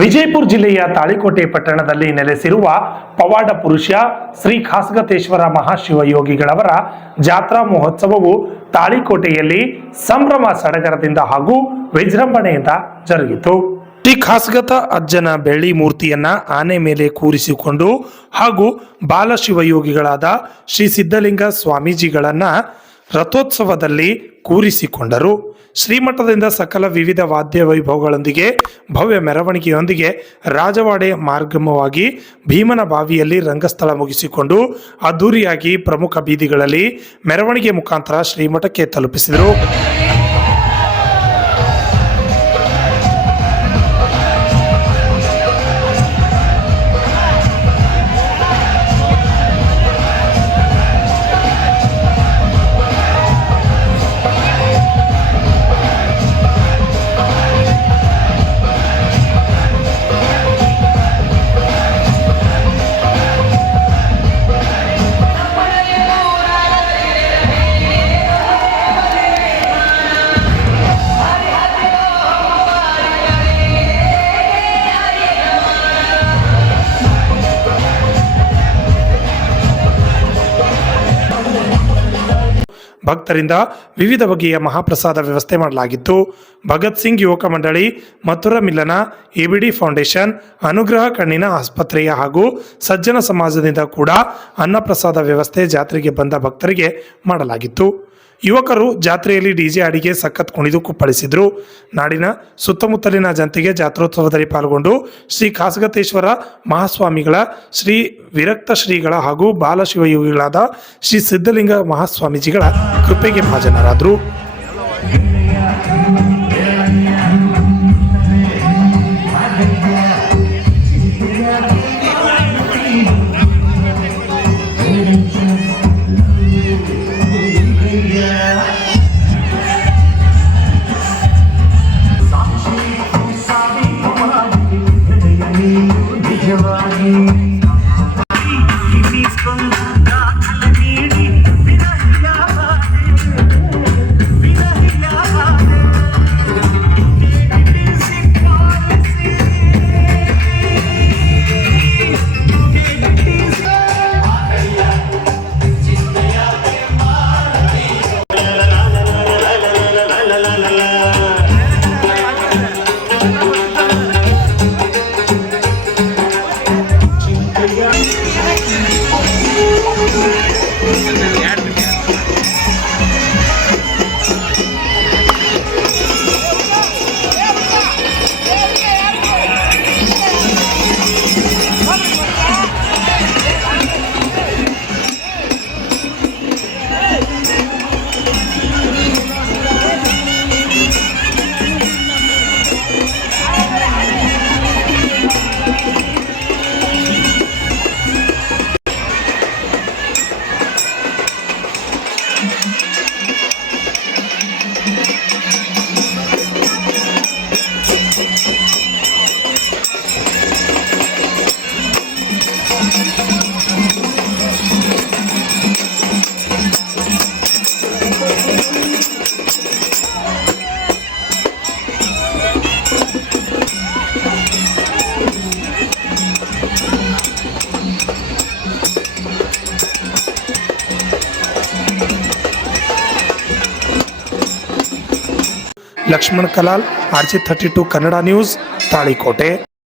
ವಿಜಯಪುರ ಜಿಲ್ಲೆಯ ತಾಳಿಕೋಟೆ ಪಟ್ಟಣದಲ್ಲಿ ನೆಲೆಸಿರುವ ಪವಾಡ ಪುರುಷ ಶ್ರೀ ಖಾಸಗತೇಶ್ವರ ಮಹಾಶಿವಯೋಗಿಗಳವರ ಜಾತ್ರಾ ಮಹೋತ್ಸವವು ತಾಳಿಕೋಟೆಯಲ್ಲಿ ಸಂಭ್ರಮ ಸಡಗರದಿಂದ ಹಾಗೂ ವಿಜೃಂಭಣೆಯಿಂದ ಜರುಗಿತು. ಶ್ರೀ ಖಾಸಗತ ಅಜ್ಜನ ಬೆಳ್ಳಿ ಮೂರ್ತಿಯನ್ನ ಆನೆ ಮೇಲೆ ಕೂರಿಸಿಕೊಂಡು ಹಾಗೂ ಬಾಲಶಿವಯೋಗಿಗಳಾದ ಶ್ರೀ ಸಿದ್ಧಲಿಂಗ ಸ್ವಾಮೀಜಿಗಳನ್ನ ರಥೋತ್ಸವದಲ್ಲಿ ಕೂರಿಸಿಕೊಂಡರು. ಶ್ರೀಮಠದಿಂದ ಸಕಲ ವಿವಿಧ ವಾದ್ಯ ವೈಭವಗಳೊಂದಿಗೆ ಭವ್ಯ ಮೆರವಣಿಗೆಯೊಂದಿಗೆ ರಾಜವಾಡೆ ಮಾರ್ಗಮವಾಗಿ ಭೀಮನ ಬಾವಿಯಲ್ಲಿ ರಂಗಸ್ಥಳ ಮುಗಿಸಿಕೊಂಡು ಅದ್ದೂರಿಯಾಗಿ ಪ್ರಮುಖ ಬೀದಿಗಳಲ್ಲಿ ಮೆರವಣಿಗೆ ಮುಖಾಂತರ ಶ್ರೀಮಠಕ್ಕೆ ತಲುಪಿಸಿದರು. ಭಕ್ತರಿಂದ ವಿವಿಧ ಬಗೆಯ ಮಹಾಪ್ರಸಾದ ವ್ಯವಸ್ಥೆ ಮಾಡಲಾಗಿತ್ತು. ಭಗತ್ ಸಿಂಗ್ ಯುವಕ ಮಂಡಳಿ, ಮಥುರಾ ಮಿಲನ, ಎಬಿಡಿ ಫೌಂಡೇಶನ್, ಅನುಗ್ರಹ ಕಣ್ಣಿನ ಆಸ್ಪತ್ರೆಯ ಹಾಗೂ ಸಜ್ಜನ ಸಮಾಜದಿಂದ ಕೂಡ ಅನ್ನಪ್ರಸಾದ ವ್ಯವಸ್ಥೆ ಜಾತ್ರೆಗೆ ಬಂದ ಭಕ್ತರಿಗೆ ಮಾಡಲಾಗಿತ್ತು. ಯುವಕರು ಜಾತ್ರೆಯಲ್ಲಿ ಡಿಜೆ ಅಡಿಗೆ ಸಖತ್ ಕುಣಿದು ಕುಪ್ಪಳಿಸಿದ್ರು. ನಾಡಿನ ಸುತ್ತಮುತ್ತಲಿನ ಜನತೆಗೆ ಜಾತ್ರೋತ್ಸವದಲ್ಲಿ ಪಾಲ್ಗೊಂಡು ಶ್ರೀ ಖಾಸಗತೇಶ್ವರ ಮಹಾಸ್ವಾಮಿಗಳ, ಶ್ರೀ ವಿರಕ್ತ ಶ್ರೀಗಳ ಹಾಗೂ ಬಾಲಶಿವಯೋಗಿಗಳಾದ ಶ್ರೀ ಸಿದ್ಧಲಿಂಗ ಮಹಾಸ್ವಾಮೀಜಿಗಳ ಕೃಪೆಗೆ ಭಾಜನರಾದರು. Lakshman Kalal, RJ32 Kannada news, Talikote.